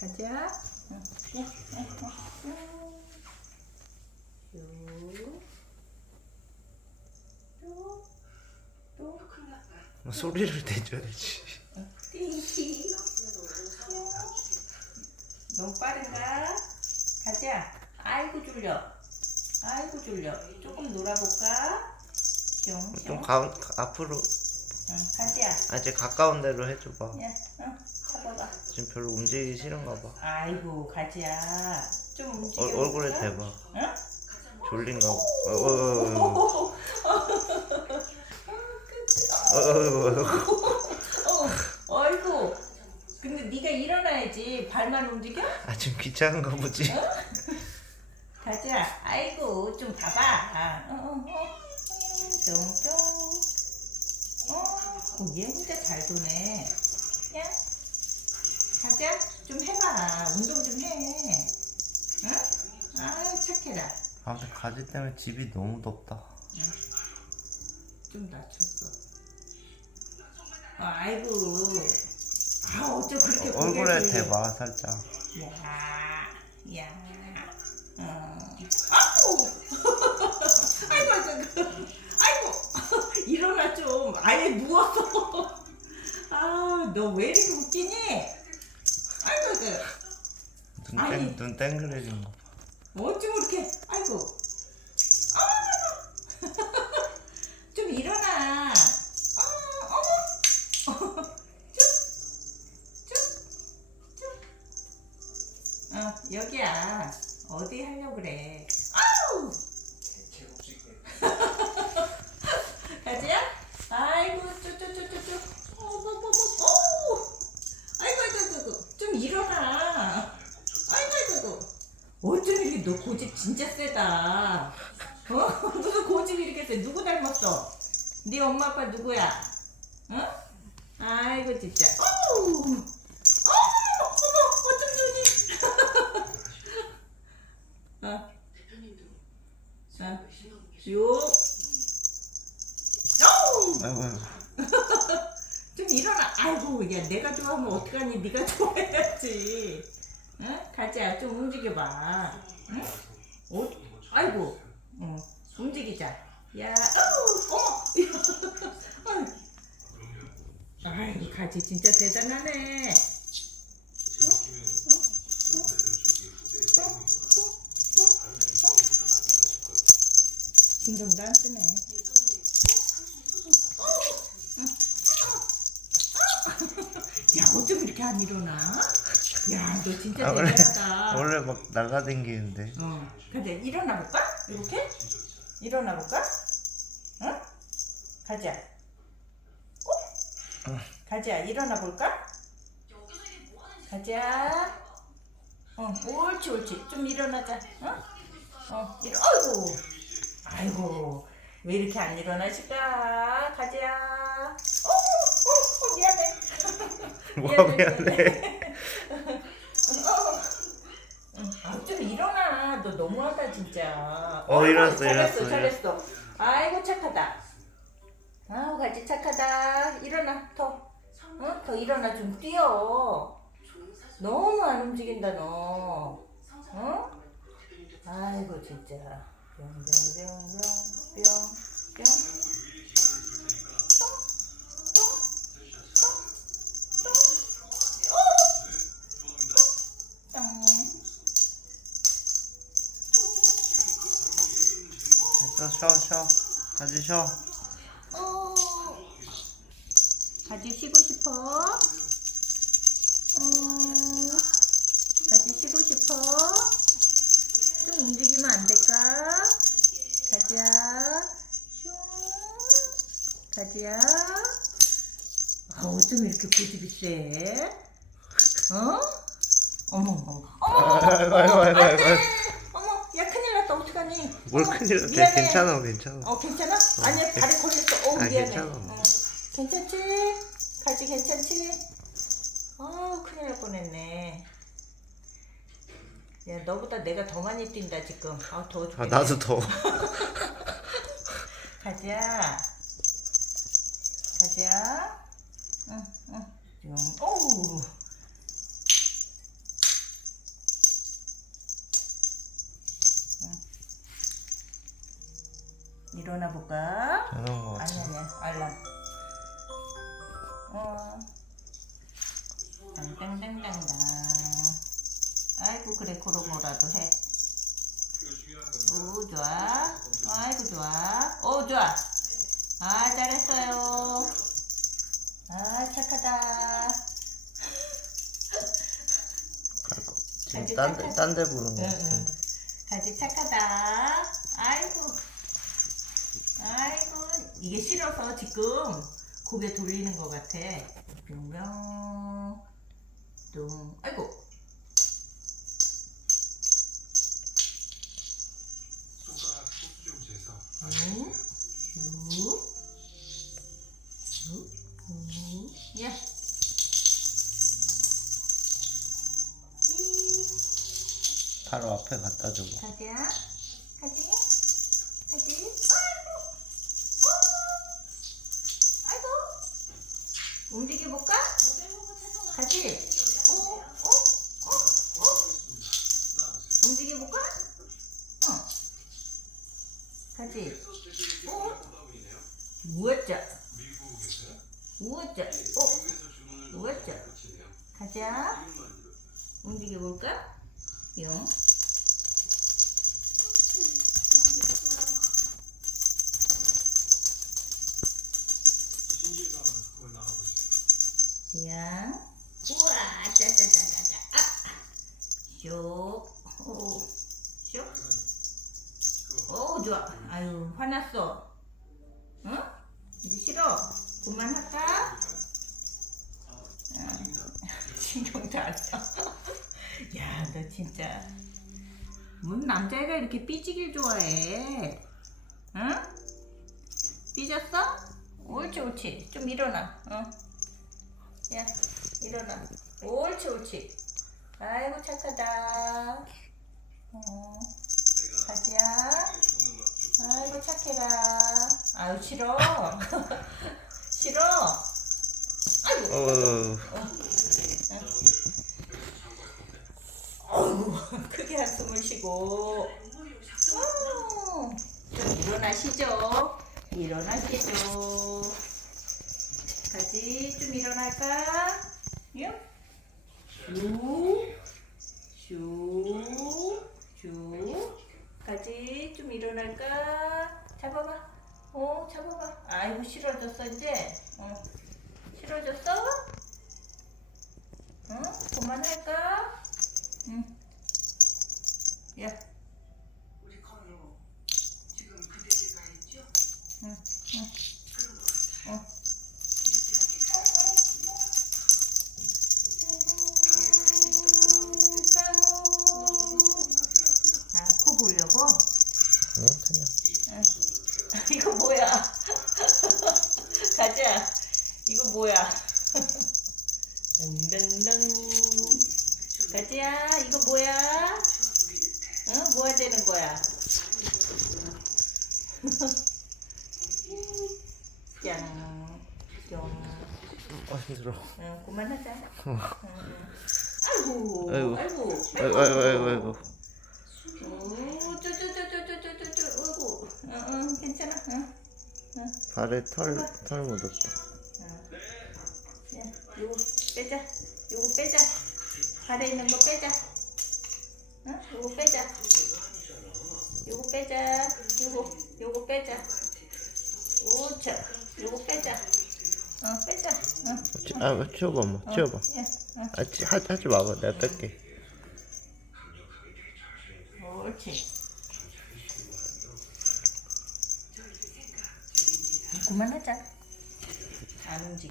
가자. 응. 쭉. 또, 또. 뭐 소리를 내줘야지. 띵. 너무 빠른가? 가자. 아이고 졸려. 아이고 졸려. 조금 놀아볼까? 뿅, 좀 가- 앞으로 응, 가자. 아 이제 가까운 데로 해줘봐. 야, 응, 잡아봐. 지금 별로 움직이기 싫은가 봐. 아이고, 가자. 좀 움직여. 얼, 얼굴에 대봐. 응? 졸린가 봐. 어, 어, 어, 어, 어, 어. 어, 아이고. 근데 네가 일어나야지. 발만 움직여? 아 지금 귀찮은가 보지. 가자. 아이고, 좀 가봐. 아, 어, 어, 어. 쫑쫑. 어, 어, 얘 혼자 잘 도네. 야, 가자. 좀 해봐. 운동 좀 해. 응? 아, 착해라. 아 근데 가지 때문에 집이 너무 덥다. 좀 낮췄어. 아, 아이고. 아, 어쩜 그렇게 어, 얼굴에 고개를- 대봐 살짝. 야, 야, 어. 아우! 아이고, 아이고, 아이고, 일어나 좀. 아예 누웠어. 아, 너 왜 이렇게 웃기니? 아이고, 아이고, 눈, 아니. 땡, 눈 땡그레진 거. 봐. 어쩜 이렇게, 아이고. 아, 좀 일어나. 아, 어머. 쭉, 쭉, 쭉. 어, 여기야. 어디 하려고 그래. 아우! 가지야? 아이고, 쪼쪼쪼쪼쪼. 어, 뭐, 뭐, 뭐. 오! 아이고, 아이고, 아이고, 아이고. 좀 일어나. 아이고, 아이고, 아이고. 이렇게 너 고집 진짜 세다. 어? 무슨 고집이 이렇게 세? 누구 닮았어? 네 엄마 아빠 누구야? 어? 아이고 진짜. 어우, 어머, 어머, 어쩜 좋니? 어, 어, 요, 어우, 아이고 아이고. 좀 일어나. 아이고, 야 내가 좋아하면 어떡하니? 네가 좋아해야지. 응? 가자, 좀 움직여봐. 응? 어? 아이고, 응, 움직이자. 야, 어우, 어머. 아이고, 가지 진짜 대단하네. 신경도 안 쓰네. 야, 어쩜 이렇게 안 일어나? 야, 너 진짜 아, 원래 대단하다. 원래 막 날라댕기는데. 어. 근데 일어나 볼까? 이렇게? 일어나 볼까? 응? 가자. 어? 가자. 일어나 볼까? 가자. 어, 옳지, 옳지. 좀 일어나자. 어? 어, 일어. 아이고. 아이고. 왜 이렇게 안 일어나실까? 가자. 어, 어, 어, 미안해. 뭐가 미안해. 아, 좀 일어나. 너 너무하다 진짜. 어, 일어났어, 잘했어, 일어났어, 잘했어. 아이고 착하다. 아우 같이 착하다. 일어나 더. 어? 더 일어나 좀 뛰어. 너무 안 움직인다 너. 어? 아이고 진짜. 뿅뿅뿅뿅뿅 뿅. 뿅. 쉬어 쉬어. 가지 쉬어. 어. 가지 쉬고 싶어? 음, 가지 쉬고 싶어? 좀 움직이면 안 될까? 가지야. 슝. 가지야. 아, 어쩜 이렇게 고집이 세? 어? 어머, 어머, 어머, 아이고 아이고 아이고 안 돼! 어떡하니? 뭘 어머, 큰일. 미안해. 괜찮아 괜찮아. 어 괜찮아? 아니야 다리 걸렸어. 어 아, 미안해. 괜찮아. 어, 괜찮지? 가지 괜찮지? 아 큰일 날 뻔했네. 야 너보다 내가 더 많이 뛴다 지금. 아 더워 아 죽겠네. 나도 더워. 가자. 가자. 응 응. 좀. 어우. 일어나 볼까? 자는 거 같아. 아니 아니야 알람. 어. 땅땅땅땅땅. 아이고 그래 그런 거라도 해. 오 좋아. 아이고 좋아. 오 좋아. 아 잘했어요. 아 착하다. 지금 딴데 딴데 부른 거 응, 같은데. 가지 착하다. 아이고. 아 이게 싫어서 지금 고개 돌리는 것 같아. 뿅뿅. 뚱. 아이고. 응? 쭉. 쭉. 쭉. 야. 이. 바로 앞에 갖다 주고. 가지야? 가지? 움직여볼까? 가지? 어? 어? 어? 어? 움직여볼까? 어. 가지? 어? 무엇자? 무엇자? 어? 무엇자? 가자. 움직여볼까? 뿅. 야. 우와, 짜자자자자. 아. 쇽. 오. 쇽. 오, 좋아. 아유, 화났어. 응? 이제 싫어. 그만할까? 응. 신경도 안 써. 야, 너 진짜. 뭔 남자애가 이렇게 삐지길 좋아해? 응? 삐졌어? 옳지, 옳지. 좀 일어나. 응. 야, 일어나. 옳지, 옳지. 아이고, 착하다. 어, 가지야. 아이고, 착해라. 아유, 싫어. 싫어. 아이고. 어. 아이고, 크게 한숨을 쉬고. 어, 좀 일어나시죠. 일어나시죠. 가지, 좀 일어날까? 요? 슈, 슈, 슈. 가지, 좀 일어날까? 잡아봐. 어, 잡아봐. 아이고, 싫어졌어, 이제. 어, 싫어졌어? 응? 그만할까? 응. 야, 응, 그냥. 이거 뭐야? 가자. 이거 뭐야? 등등등. 가지야, 이거 뭐야? 응? 뭐 하자는 거야? 짱, 뿅. 어 힘들어. 응, 그만하자. 응, 응. 아이고, 아이고. 아이고, 아이고 아이고 아이고 아이고. 오, 쪼쪼쪼쪼쪼쪼쪼, 응, 응, 괜찮아, 응. 발에 털 털 묻었다. 야, 요거 빼자. 요거 빼자. 발에 있는 거 빼자. 응? 요거 빼자. 요거 빼자. 요거, 요거 빼자. 오차. 요거 빼자. 어, 빼자. 응. 치- 아 치워봐 엄마. 어, 치워봐. 야, 응. 아 치, 하, 하지 마봐. 내가 뺄게. 옳지. 그만하자. 안 움직여.